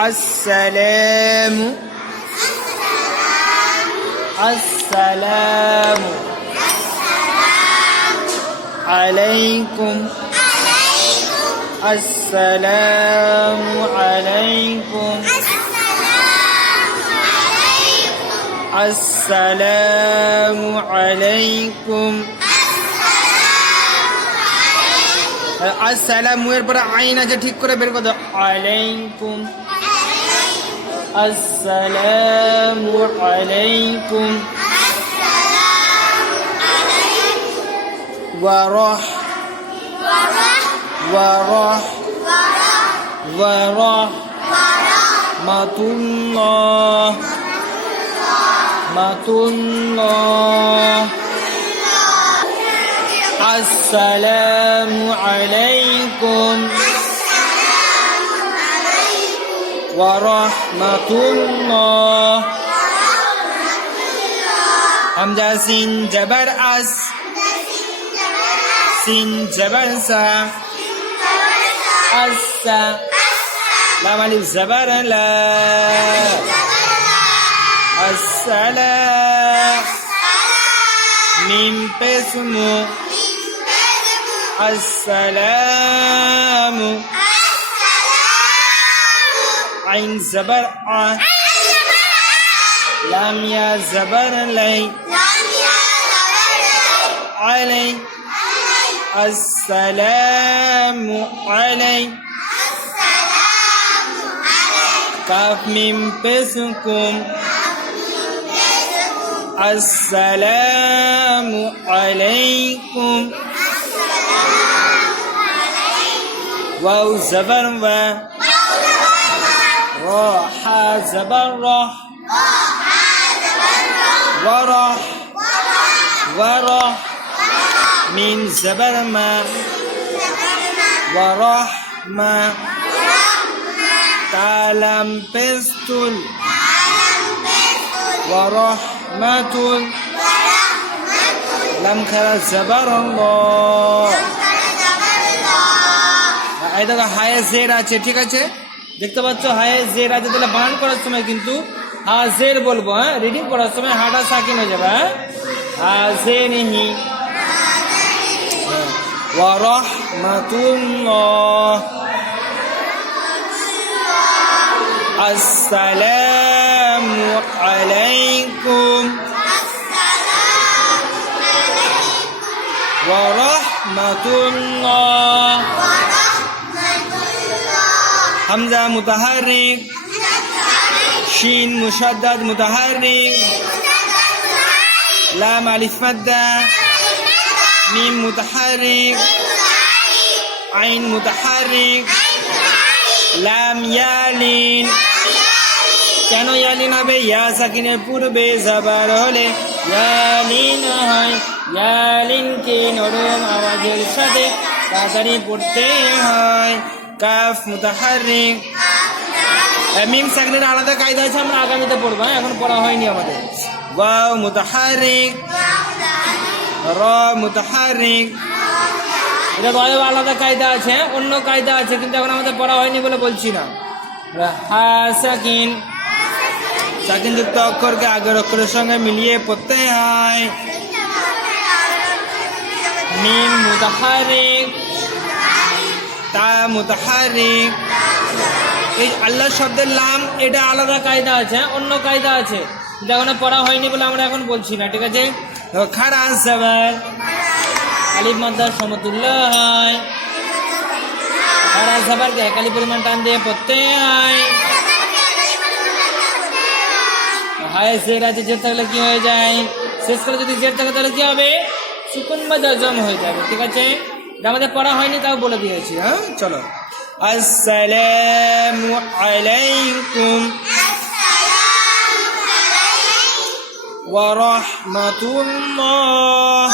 আসসালামু আসসালামু আলাইকুম আসসালামু আলাইকুম আসসালামু আলাইকুম আসসালামু এর পরে আইন আছে ঠিক করে বের করে দাও আলাইকুম আসসালামু আলাইকুম ওয়ারাহমাতুল্লাহ আসসালামু আলাইকুম ওয়ারাহমাতুল্লাহ হামজা সিন জবর আস সিন জবর সা আসসা লাম আলিফ জবর লা আসসালাম মিম পেশ মু আসসালামু আইন জবর আ লাম ইয়া জবর লাই আলাই আসসালামু আলাই কাফ মিম পেশ কুম আসসালামু আলাইকুম ওয়াও জবর ওয়া রা হা জবর রাহ ওয়ারাহ ওয়ারাহ মিম জবর মা ওয়ারাহমা তালাম পেস্তুল ওয়ারাহমাতুল লাম খারা জবর আল্লাহ এই দেখো হায়ে জের আছে ঠিক আছে দেখতে পাচ্ছ হায়ে জের আছে তাহলে বানান করার সময় কিন্তু হাজের বলবো হ্যাঁ রিডিং করার সময় হাটা সাকিন হয়ে যাবে হ্যাঁ হাজেনিহি ওয়ারাহমাতুল্লাহ আসসালামু আলাইকুম ওয়ারাহমাতুল্লাহ হামজা মুতাহাররিক শিন মুশাদ্দাদ মুতাহাররিক লাম আলিফ মাদ্দা মিম মুতাহাররিক আইন মুতাহাররিক লাম ইয়ালিন কেন ইয়ালিন হবে ইয়া সাকিনের পূর্বে জবর হলে ইয়ালিন হয় ইয়ালিনকে নরম আওয়াজের সাথে তাড়াতাড়ি পড়তে হয় কাফ মুতাহাররিক মিম সাকিনের আলাদা কায়দা আছে আমরা আগামীতে পড়বো এখন পড়া হয়নি আমাদের ওয়াও মুতাহাররিক রা মুতাহাররিক এটা বড় আলাদা কায়দা আছে অন্য কায়দা আছে কিন্তু এখন আমাদের পড়া হয়নি বলে বলছি না হা সাকিন সাকিন যুক্ত অক্ষরকে আগের অক্ষরের সঙ্গে মিলিয়ে পড়তে হয় মিম মুতাহাররিক তা মুতাহাররিক এই আল্লাহ শব্দের লাম এটা আলাদা কায়দা আছে অন্য কায়দা আছে কিন্তু এখন পড়া হয়নি বলে আমরা এখন বলছি না ঠিক আছে খাড়া জবর আলিফ মাদ্দা সমতুল্য হয় খাড়া জবরকে এক আলিফ পরিমাণ টান দিয়ে পড়তে হয় হায় জের আছে জের থাকলে কি হয়ে যায় শেষ করে যদি জের থাকে তাহলে কি হবে সুকুন বা জজম হয়ে যাবে ঠিক আছে আমাদের পড়া হয়নি তাও বলে দিয়েছি হ্যাঁ চলো আসসালামু আলাইকুম ওয়া রাহমাতুল্লাহ